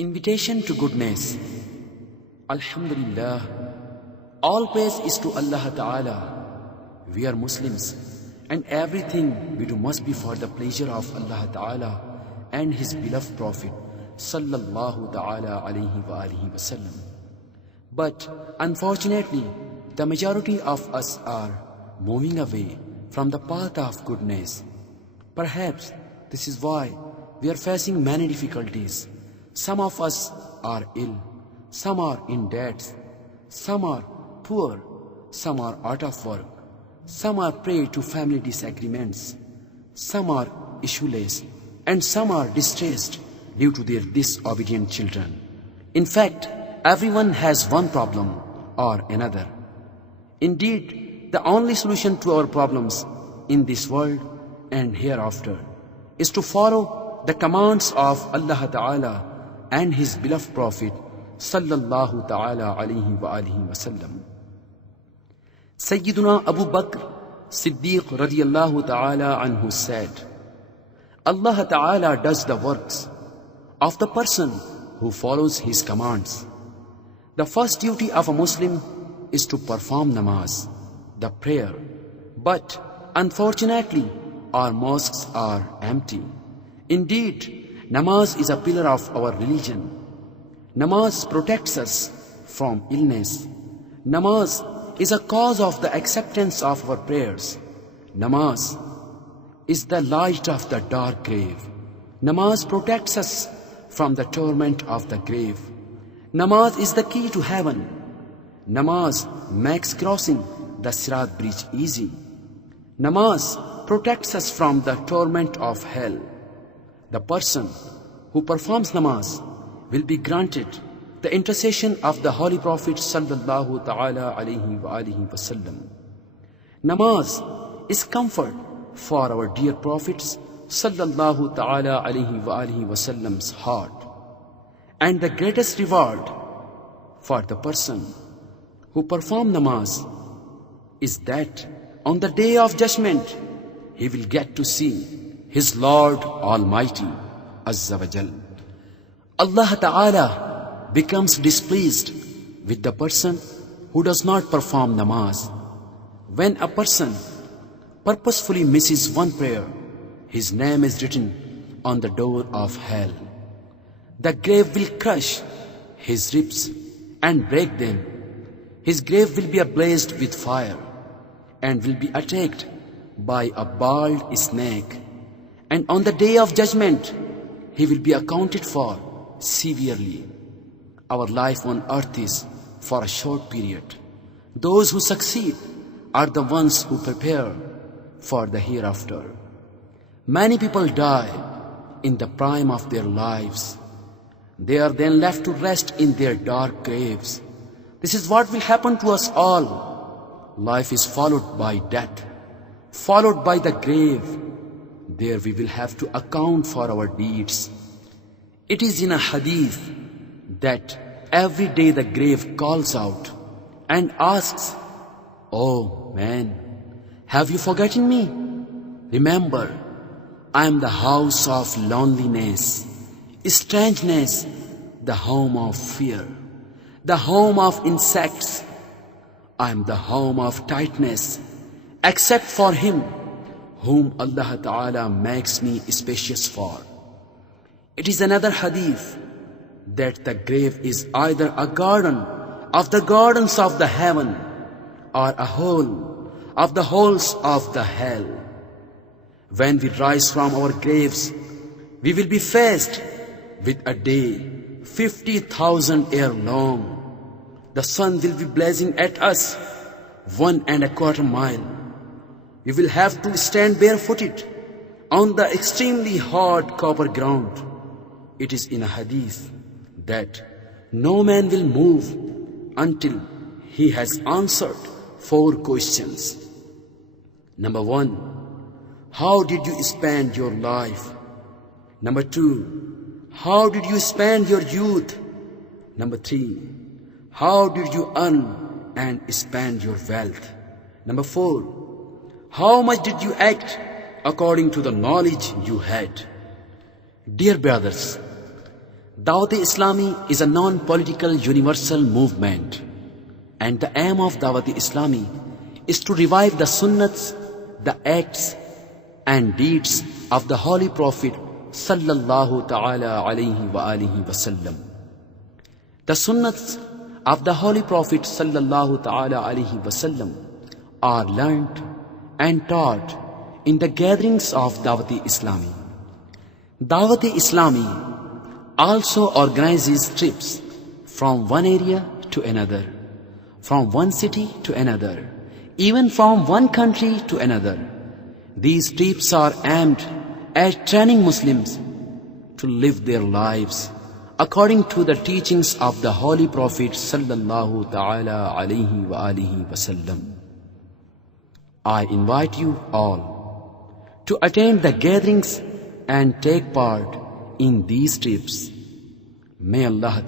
Invitation to goodness. Alhamdulillah. All praise is to Allah Ta'ala. We are Muslims, and everything we do must be for the pleasure of Allah Ta'ala and His beloved Prophet Sallallahu Ta'ala Alaihi wa alihi Wasallam. But unfortunately, the majority of us are moving away from the path of goodness. Perhaps this is why we are facing many difficulties. Some of us are ill, some are in debt, some are poor, some are out of work, some are prey to family disagreements, some are issueless, and some are distressed due to their disobedient children. In fact, everyone has one problem or another. Indeed, the only solution to our problems in this world and hereafter is to follow the commands of Allah Ta'ala and His beloved Prophet Sallallahu Ta'ala Alaihi wa alihi Wasallam. Sayyiduna Abu Bakr Siddiq radiyallahu ta'ala anhu said, Allah Ta'ala does the works of the person who follows His commands. The first duty of a Muslim is to perform namaz, the prayer. But unfortunately, our mosques are empty. Indeed, namaz is a pillar of our religion. Namaz protects us from illness. Namaz is a cause of the acceptance of our prayers. Namaz is the light of the dark grave. Namaz protects us from the torment of the grave. Namaz is the key to heaven. Namaz makes crossing the Sirat bridge easy. Namaz protects us from the torment of hell. The person who performs namaz will be granted the intercession of the Holy Prophet Sallallahu Ta'ala Alaihi wa alihi Wasallam. Namaz is comfort for our dear Prophets Sallallahu Ta'ala Alaihi wa alihi Wasallam's heart, and the greatest reward for the person who performs namaz is that on the day of judgment he will get to see his Lord Almighty Azza wa Jal. Allah Ta'ala becomes displeased with the person who does not perform namaz. When a person purposefully misses one prayer, his name is written on the door of hell. The grave will crush his ribs and break them. His grave will be ablaze with fire and will be attacked by a bald snake. And on the day of judgment, he will be accounted for severely. Our life on earth is for a short period. Those who succeed are the ones who prepare for the hereafter. Many people die in the prime of their lives. They are then left to rest in their dark graves. This is what will happen to us all. Life is followed by death, followed by the grave. There we will have to account for our deeds. It is in a hadith that every day the grave calls out and asks, "Oh man, have you forgotten me? Remember, I am the house of loneliness, strangeness, the home of fear, the home of insects. I am the home of tightness, except for him whom Allah Ta'ala makes me spacious for." It is another hadith that the grave is either a garden of the gardens of the heaven or a hole of the holes of the hell. When we rise from our graves, we will be faced with a day 50,000 years long. The sun will be blazing at us 1¼ mile. We will have to stand barefooted on the extremely hard copper ground. It is in a hadith that no man will move until he has answered 4 questions. Number 1, how did you spend your life? Number 2, how did you spend your youth? Number 3, how did you earn and spend your wealth? Number 4, how much did you act according to the knowledge you had? Dear brothers, Dawat-e-Islami is a non-political universal movement, and the aim of Dawat-e-Islami is to revive the sunnats, the acts and deeds of the Holy Prophet sallallahu ta'ala alayhi wa alihi wasallam. The sunnats of the Holy Prophet sallallahu ta'ala alayhi wasallam are learnt and taught in the gatherings of Dawat-e-Islami. Dawat-e-Islami also organizes trips from one area to another, from one city to another, even from one country to another. These trips are aimed at training Muslims to live their lives according to the teachings of the Holy Prophet sallallahu ta'ala alayhi wa alihi wasallam. I invite you all to attend the gatherings and take part in these trips. May Allah